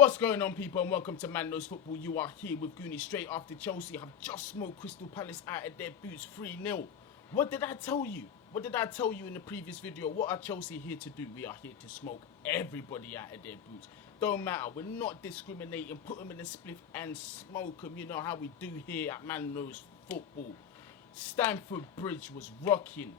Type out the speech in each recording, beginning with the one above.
What's going on, people, and welcome to Man Knows Football. You are here with Guni straight after Chelsea have just smoked Crystal Palace out of their boots 3-0. What did I tell you? What did I tell you in the previous video? What are Chelsea here to do? We are here to smoke everybody out of their boots. Don't matter. We're not discriminating. Put them in a spliff and smoke them. You know how we do here at Man Knows Football. Stamford Bridge was rocking.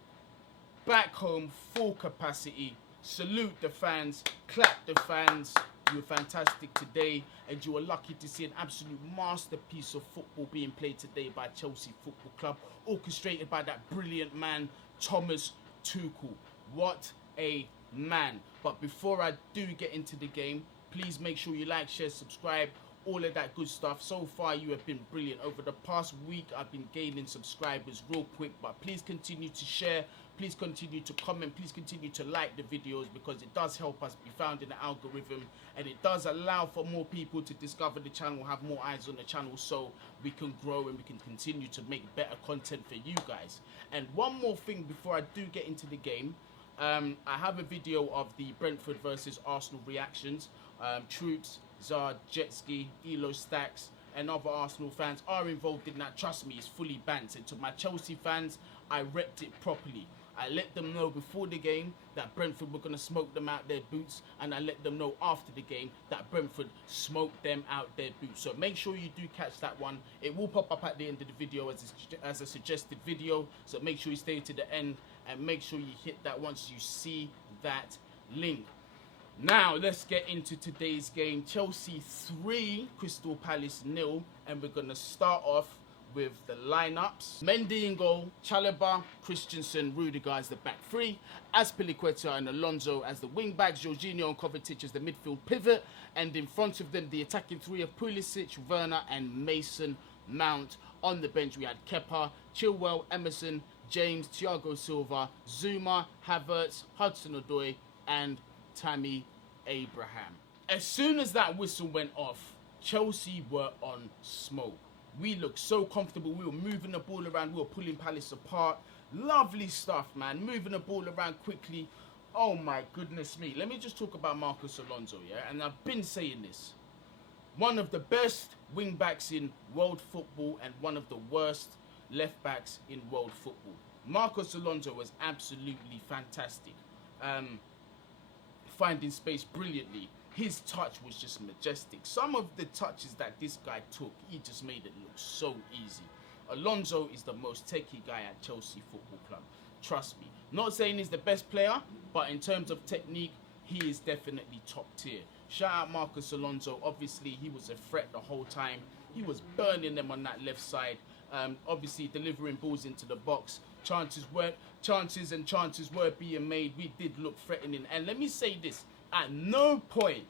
Back home, full capacity. Salute the fans. Clap the fans. You were fantastic today, and you were lucky to see an absolute masterpiece of football being played today by Chelsea Football Club, orchestrated by that brilliant man, Thomas Tuchel. What a man. But before I do get into the game, please make sure you like, share, subscribe, all of that good stuff. So far, you have been brilliant. Over the past week, I've been gaining subscribers real quick, but please continue to share. Please continue to comment. Please continue to like the videos, because it does help us be found in the algorithm, and it does allow for more people to discover the channel, have more eyes on the channel, so we can grow and we can continue to make better content for you guys. And one more thing before I do get into the game, I have a video of the Brentford versus Arsenal reactions. Troops, Zard, Jetski, Elo Stacks, and other Arsenal fans are involved in that. Trust me, it's fully banned. And to my Chelsea fans, I repped it properly. I let them know before the game that Brentford were going to smoke them out their boots, and I let them know after the game that Brentford smoked them out their boots. So make sure you do catch that one. It will pop up at the end of the video as a suggested video, so make sure you stay to the end and make sure you hit that once you see that link. Now let's get into today's game. Chelsea 3, Crystal Palace 0, and we're going to start off with the lineups. Mendy in goal, Chalobah, Christensen, Rudiger as the back three, Azpilicueta and Alonso as the wing backs, Jorginho and Kovacic as the midfield pivot, and in front of them the attacking three of Pulisic, Werner and Mason Mount. On the bench we had Kepa, Chilwell, Emerson, James, Thiago Silva, Zuma, Havertz, Hudson-Odoi and Tammy Abraham. As soon as that whistle went off, Chelsea were on smoke. We looked so comfortable. We were moving the ball around. We were pulling Palace apart. Lovely stuff, man. Moving the ball around quickly. Oh, my goodness me. Let me just talk about Marcos Alonso, yeah? And I've been saying this. One of the best wing-backs in world football and one of the worst left-backs in world football. Marcos Alonso was absolutely fantastic. Finding space brilliantly. His touch was just majestic. Some of the touches that this guy took, he just made it look so easy. Alonso is the most techie guy at Chelsea Football Club. Trust me. Not saying he's the best player, but in terms of technique, he is definitely top tier. Shout out Marcos Alonso. Obviously, he was a threat the whole time. He was burning them on that left side. Obviously, delivering balls into the box. Chances were being made. We did look threatening. And let me say this. At no point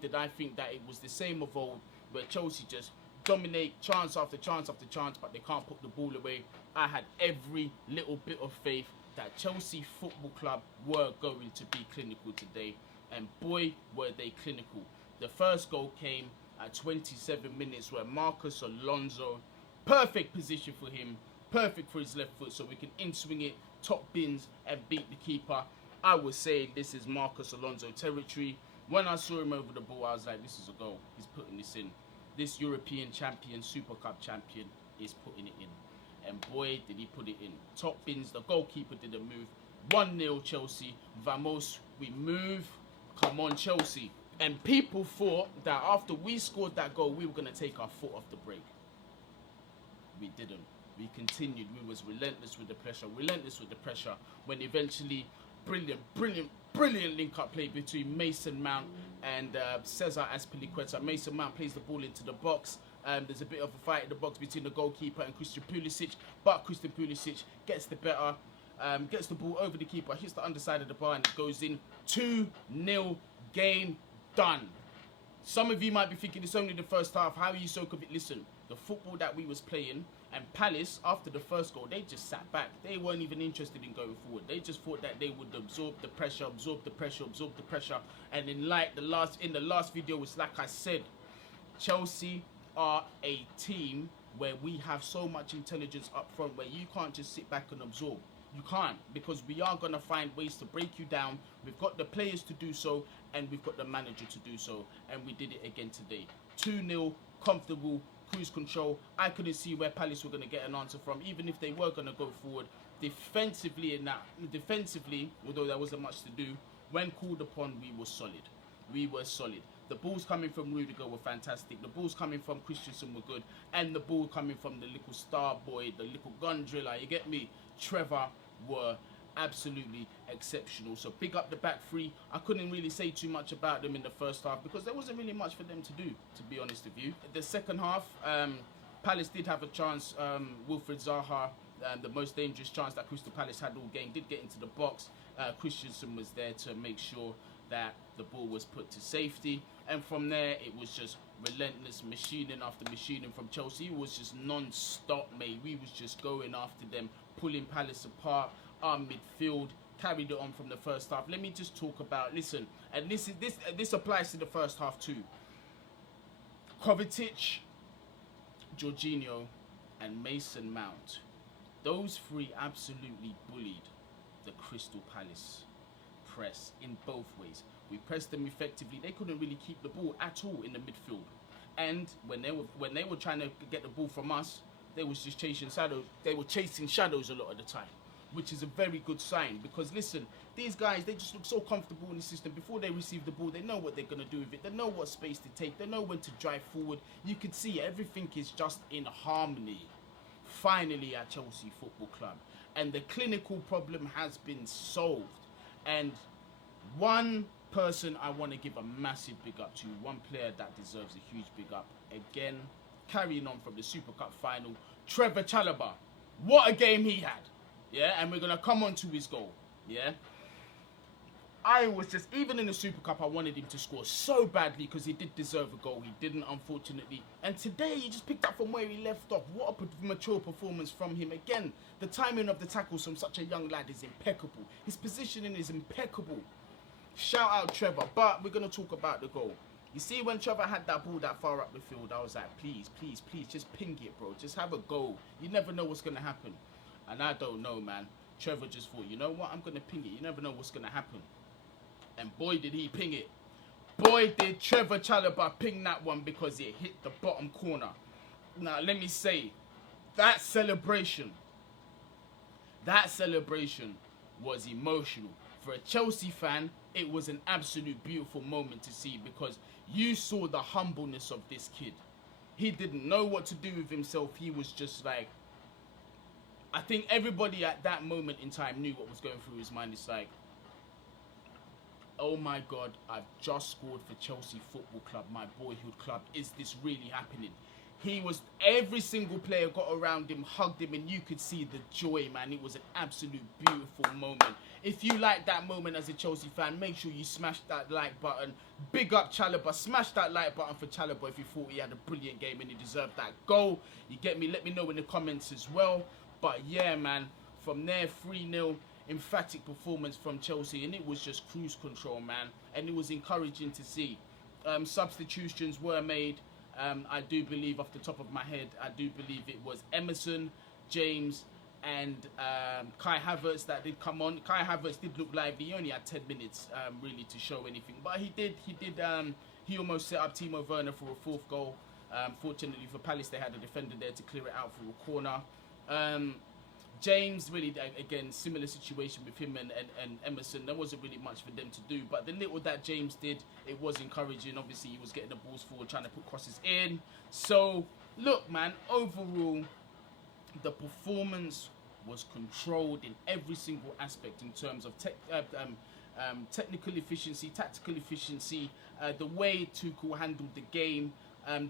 did I think that it was the same of old, where Chelsea just dominate chance after chance after chance, but they can't put the ball away. I had every little bit of faith that Chelsea Football Club were going to be clinical today, and boy, were they clinical. The first goal came at 27 minutes, where Marcos Alonso, perfect position for him, perfect for his left foot, so we can in-swing it, top bins, and beat the keeper. I would say this is Marcos Alonso territory. When I saw him over the ball, I was like, this is a goal. He's putting this in. This European champion, Super Cup champion, is putting it in. And boy, did he put it in. Top bins, the goalkeeper didn't move. 1-0 Chelsea. Vamos, we move. Come on, Chelsea. And people thought that after we scored that goal, we were going to take our foot off the brake. We didn't. We continued. We was relentless with the pressure. When eventually, brilliant link-up play between Mason Mount and Cesar Azpilicueta. Mason Mount plays the ball into the box. There's a bit of a fight in the box between the goalkeeper and Christian Pulisic, but Christian Pulisic gets the better, gets the ball over the keeper, hits the underside of the bar, and it goes in. 2-0, game done. Some of you might be thinking it's only the first half. How are you so convinced? Listen, the football that we was playing, and Palace, after the first goal, they just sat back. They weren't even interested in going forward. They just thought that they would absorb the pressure. And in the last video, it's like I said, Chelsea are a team where we have so much intelligence up front, where you can't just sit back and absorb. You can't, because we are going to find ways to break you down. We've got the players to do so, and we've got the manager to do so, and we did it again today. 2-0, comfortable, cruise control. I couldn't see where Palace were going to get an answer from, even if they were going to go forward. Defensively, although there wasn't much to do, when called upon, we were solid. We were solid. The balls coming from Rudiger were fantastic. The balls coming from Christensen were good. And the ball coming from the little star boy, the little gun driller, you get me? Trevoh were absolutely exceptional. So big up the back three. I couldn't really say too much about them in the first half because there wasn't really much for them to do, to be honest with you. The second half, Palace did have a chance. Wilfried Zaha, the most dangerous chance that Crystal Palace had all game, did get into the box. Christensen was there to make sure that the ball was put to safety, and from there it was just relentless machining after machining from Chelsea. It was just non-stop, mate. We was just going after them, pulling Palace apart. Our midfield carried it on from the first half. Let me just talk about, listen, and this applies to the first half too. Kovacic, Jorginho, and Mason Mount, those three absolutely bullied the Crystal Palace press in both ways. We pressed them effectively. They couldn't really keep the ball at all in the midfield, and when they were trying to get the ball from us, they was just chasing shadows. They were chasing shadows a lot of the time, which is a very good sign, because listen, these guys, they just look so comfortable in the system. Before they receive the ball, they know what they're going to do with it. They know what space to take. They know when to drive forward. You can see everything is just in harmony, finally, at Chelsea Football Club. And the clinical problem has been solved. And one person I want to give a massive big up to, one player that deserves a huge big up, again, carrying on from the Super Cup final, Trevoh Chalobah. What a game he had. Yeah, and we're going to come on to his goal. Yeah. I was just, even in the Super Cup, I wanted him to score so badly because he did deserve a goal. He didn't, unfortunately. And today, he just picked up from where he left off. What a mature performance from him. Again, the timing of the tackles from such a young lad is impeccable. His positioning is impeccable. Shout out Trevoh. But we're going to talk about the goal. You see, when Trevoh had that ball that far up the field, I was like, please, please, please, just ping it, bro. Just have a goal. You never know what's going to happen. And I don't know, man. Trevoh just thought, you know what? I'm going to ping it. You never know what's going to happen. And boy, did he ping it. Boy, did Trevoh Chalobah ping that one, because it hit the bottom corner. Now, let me say, that celebration was emotional. For a Chelsea fan, it was an absolute beautiful moment to see, because you saw the humbleness of this kid. He didn't know what to do with himself. He was just like, I think everybody at that moment in time knew what was going through his mind. It's like, oh my God, I've just scored for Chelsea Football Club, my boyhood club. Is this really happening? Every single player got around him, hugged him, and you could see the joy, man. It was an absolute beautiful moment. If you like that moment as a Chelsea fan, make sure you smash that like button. Big up Chalobah. Smash that like button for Chalobah if you thought he had a brilliant game and he deserved that goal. You get me? Let me know in the comments as well. But yeah, man, from there, 3-0. Emphatic performance from Chelsea, and it was just cruise control, man, and it was encouraging to see. Substitutions were made. I do believe, off the top of my head, I do believe it was Emerson, James, and Kai Havertz that did come on. Kai Havertz did look lively. He only had 10 minutes really to show anything, but he almost set up Timo Werner for a fourth goal. Fortunately for Palace, they had a defender there to clear it out for a corner. James, really, again, similar situation with him and Emerson. There wasn't really much for them to do, but the little that James did, it was encouraging. Obviously, he was getting the balls forward, trying to put crosses in. So, look, man, overall, the performance was controlled in every single aspect in terms of technical efficiency, tactical efficiency, the way Tuchel handled the game,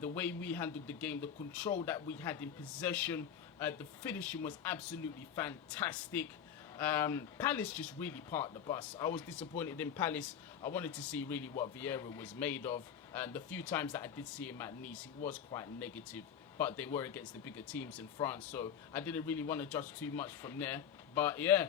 the way we handled the game, the control that we had in possession. The finishing was absolutely fantastic. Palace just really parked the bus. I was disappointed in Palace. I wanted to see really what Vieira was made of. And the few times that I did see him at Nice, he was quite negative. But they were against the bigger teams in France, so I didn't really want to judge too much from there. But yeah,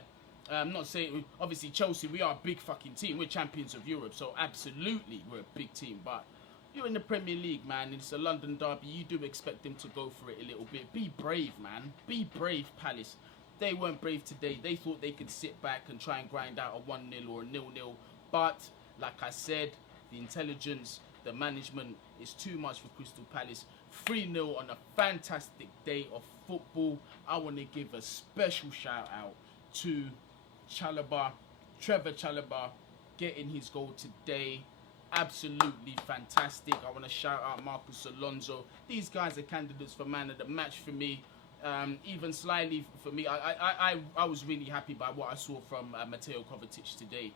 I'm not saying, obviously Chelsea, we are a big fucking team. We're champions of Europe, so absolutely we're a big team. But you're in the Premier League, man. It's a London derby. You do expect them to go for it a little bit. Be brave, man. Be brave, Palace. They weren't brave today. They thought they could sit back and try and grind out a 1-0 or a 0-0. But, like I said, the intelligence, the management is too much for Crystal Palace. 3-0 on a fantastic day of football. I want to give a special shout out to Chalobah, Trevoh Chalobah, getting his goal today. Absolutely fantastic. I want to shout out Marcus Alonso. These guys are candidates for man of the match for me. Even slightly for me, I was really happy by what I saw from Mateo Kovacic today.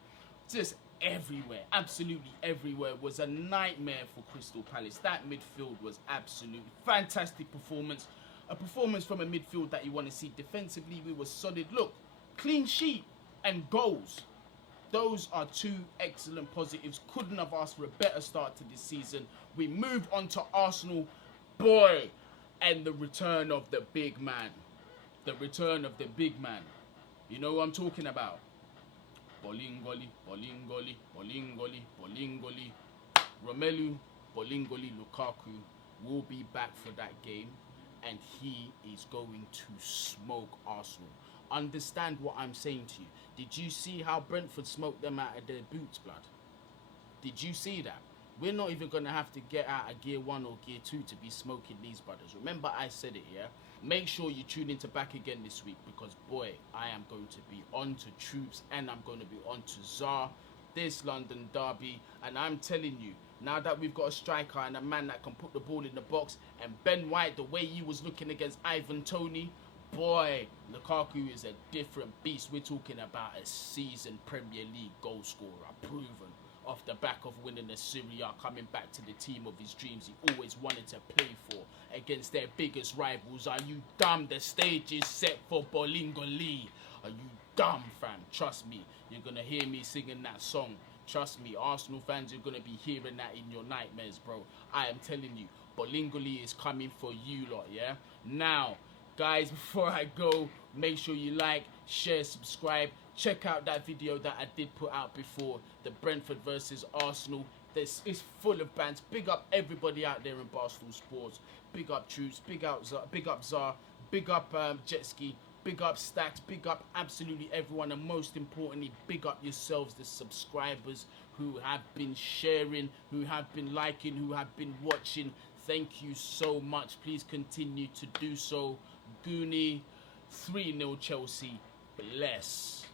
Just everywhere, absolutely everywhere. It was a nightmare for Crystal Palace. That midfield was absolutely fantastic performance. A performance from a midfield that you want to see. Defensively, we were solid. Look, clean sheet and goals. Those are two excellent positives. Couldn't have asked for a better start to this season. We move on to Arsenal. Boy, and the return of the big man. The return of the big man. You know what I'm talking about? Bolingoli, Bolingoli, Bolingoli, Bolingoli. Romelu Bolingoli Lukaku will be back for that game, and he is going to smoke Arsenal. Understand what I'm saying to you. Did you see how Brentford smoked them out of their boots, blood? Did you see that? We're not even going to have to get out of Gear 1 or Gear 2 to be smoking these brothers. Remember I said it, yeah? Make sure you tune into back again this week, because, boy, I am going to be on to Troops and I'm going to be on to Czar, this London derby. And I'm telling you, now that we've got a striker and a man that can put the ball in the box, and Ben White, the way he was looking against Ivan Toney, boy, Lukaku is a different beast. We're talking about a seasoned Premier League goal scorer, proven off the back of winning the Serie A, coming back to the team of his dreams he always wanted to play for against their biggest rivals. Are you dumb? The stage is set for Bolingoli. Are you dumb, fam? Trust me, you're going to hear me singing that song. Trust me, Arsenal fans, you're going to be hearing that in your nightmares, bro. I am telling you, Bolingoli is coming for you lot, yeah? Now, guys, before I go, make sure you like, share, subscribe. Check out that video that I did put out before, the Brentford versus Arsenal. This is full of bands. Big up everybody out there in Barstool Sports. Big up Troops, big up Czar, big up Jetski, big up Stacks, big up absolutely everyone, and most importantly, big up yourselves, the subscribers who have been sharing, who have been liking, who have been watching. Thank you so much. Please continue to do so. Guni, 3-0 Chelsea. Bless.